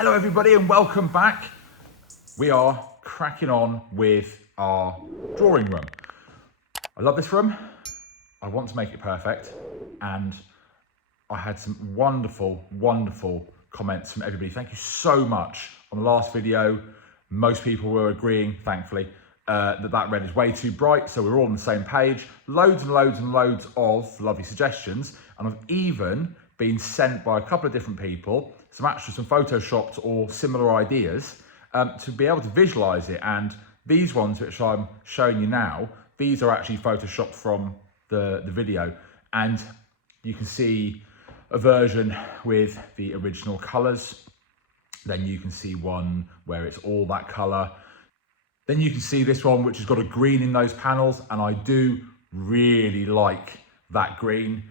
Hello everybody and welcome back. We are cracking on with our drawing room. I love this room. I want to make it perfect, and I had some wonderful comments from everybody. Thank you so much. On the last video, most people were agreeing, thankfully, that red is way too bright, so we're all on the same page. Loads and loads of lovely suggestions, and I've even been sent by a couple of different people some photoshopped or similar ideas to be able to visualize it. And these ones which I'm showing you now, these are actually photoshopped from the video, and you can see a version with the original colors. Then you can see one where it's all that color. Then you can see this one which has got a green in those panels, and I do really like that green.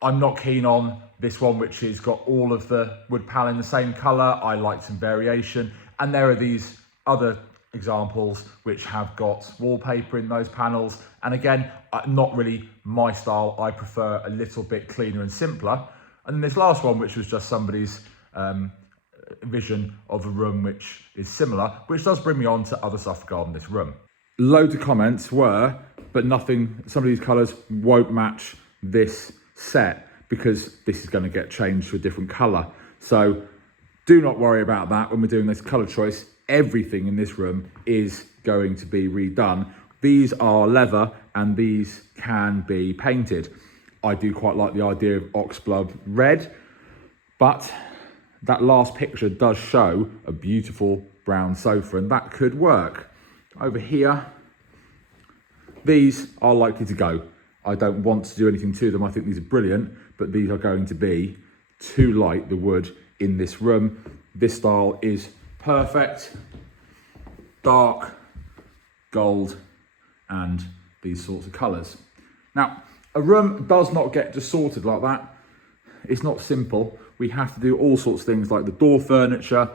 I'm not keen on this one which has got all of the wood panel in the same color. I like some variation, and there are these other examples which have got wallpaper in those panels, and again, not really my style. I prefer a little bit cleaner and simpler. And then this last one which was just somebody's vision of a room which is similar, which does bring me on to other stuff regarding this room. Loads of comments were, but nothing, some of these colours won't match this set because this is going to get changed to a different colour. So do not worry about that when we're doing this colour choice. Everything in this room is going to be redone. These are leather and these can be painted. I do quite like the idea of oxblood red, but that last picture does show a beautiful brown sofa, and that could work. Over here, these are likely to go. I don't want to do anything to them. I think these are brilliant, but these are going to be too light, the wood in this room. This style is perfect. Dark, gold, and these sorts of colours. Now, a room does not get just sorted like that. It's not simple. We have to do all sorts of things like the door furniture,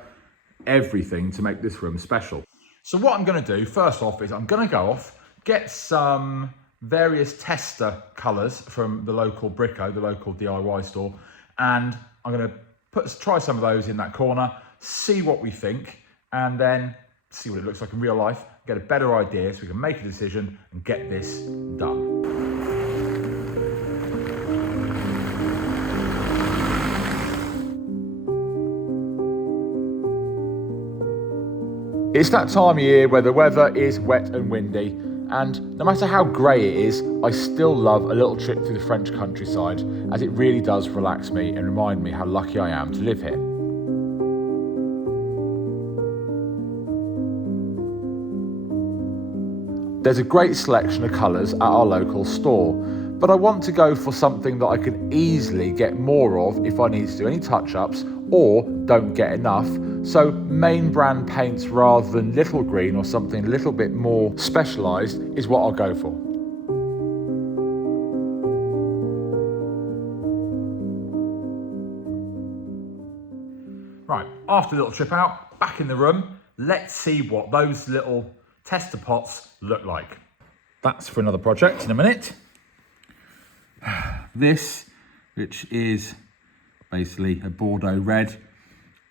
everything to make this room special. So what I'm going to do first off is I'm going to go off, get some various tester colours from the local Brico, the local DIY store, and I'm going to try some of those in that corner, see what we think, and then see what it looks like in real life, get a better idea so we can make a decision and get this done. It's that time of year where the weather is wet and windy, and no matter how grey it is, I still love a little trip through the French countryside, as it really does relax me and remind me how lucky I am to live here. There's a great selection of colours at our local store, but I want to go for something that I can easily get more of if I need to do any touch-ups or don't get enough. So main brand paints rather than little green or something a little bit more specialised is what I'll go for. Right, after a little trip out, back in the room, let's see what those little tester pots look like. That's for another project in a minute. This, which is basically a Bordeaux red.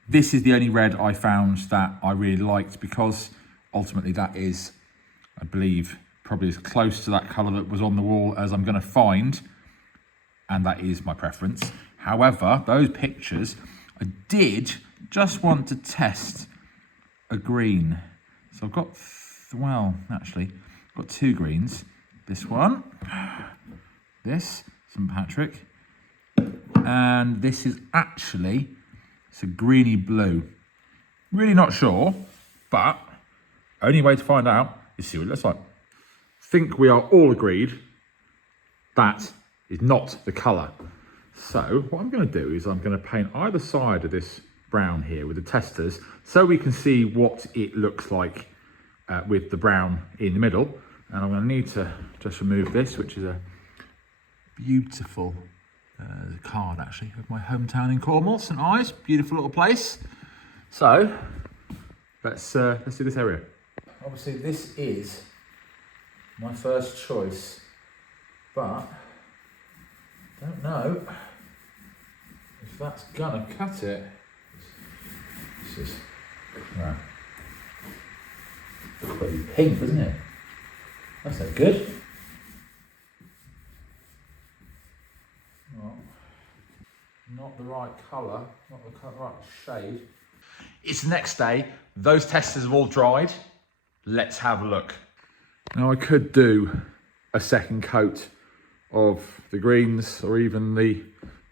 This is the only red I found that I really liked, because ultimately that is, I believe, probably as close to that colour that was on the wall as I'm going to find, and that is my preference. However, those pictures, I did just want to test a green. So I've got, well, actually, I've got two greens. This one, this, St. Patrick, and this is actually, it's a greeny blue. Really not sure, but only way to find out is see what it looks like. I think we are all agreed that is not the colour. So what I'm going to do is I'm going to paint either side of this brown here with the testers so we can see what it looks like with the brown in the middle. And I'm going to need to just remove this, which is a beautiful card actually of my hometown in Cornwall, St. Ives, beautiful little place. So let's do this area. Obviously this is my first choice, but I don't know if that's gonna cut it. This is right. Pretty pink, isn't it? That's no good. Not the right colour, not the right shade. It's the next day. Those testers have all dried. Let's have a look. Now I could do a second coat of the greens or even the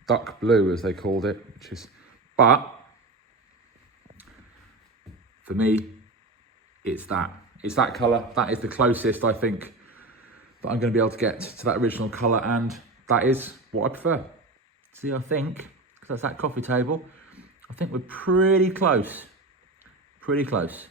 duck blue as they called it, but for me, it's that colour. That is the closest I think that I'm going to be able to get to that original colour, and that is what I prefer. See, I think, because that's that coffee table, I think we're pretty close. Pretty close.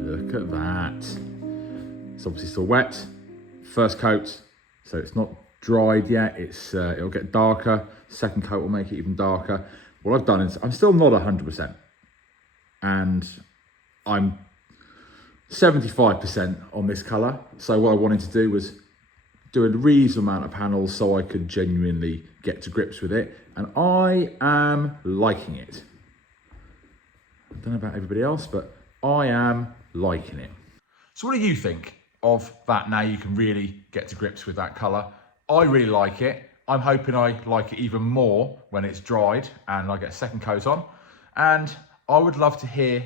Look at that. It's obviously still wet. First coat, so it's not dried yet. It'll get darker. Second coat will make it even darker. What I've done is I'm still not 100%, and I'm 75% on this colour. So what I wanted to do was do a reasonable amount of panels so I could genuinely get to grips with it, and I am liking it. I don't know about everybody else, but I am liking it. So what do you think of that now you can really get to grips with that colour? I really like it. I'm hoping I like it even more when it's dried and I get a second coat on. And I would love to hear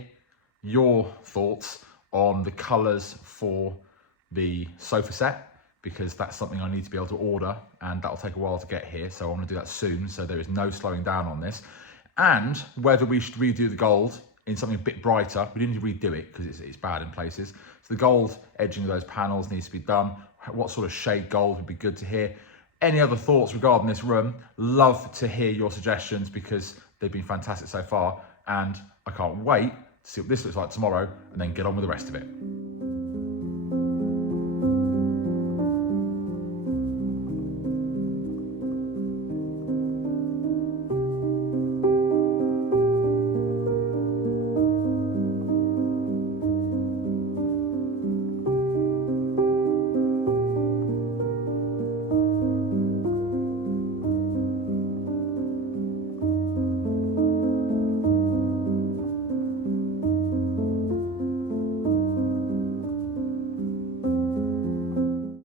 your thoughts on the colours for the sofa set, because that's something I need to be able to order and that'll take a while to get here. So I want to do that soon, so there is no slowing down on this. And whether we should redo the gold in something a bit brighter. We didn't need to redo it because it's bad in places. So the gold edging of those panels needs to be done. What sort of shade gold would be good to hear? Any other thoughts regarding this room? Love to hear your suggestions because they've been fantastic so far. And I can't wait to see what this looks like tomorrow and then get on with the rest of it.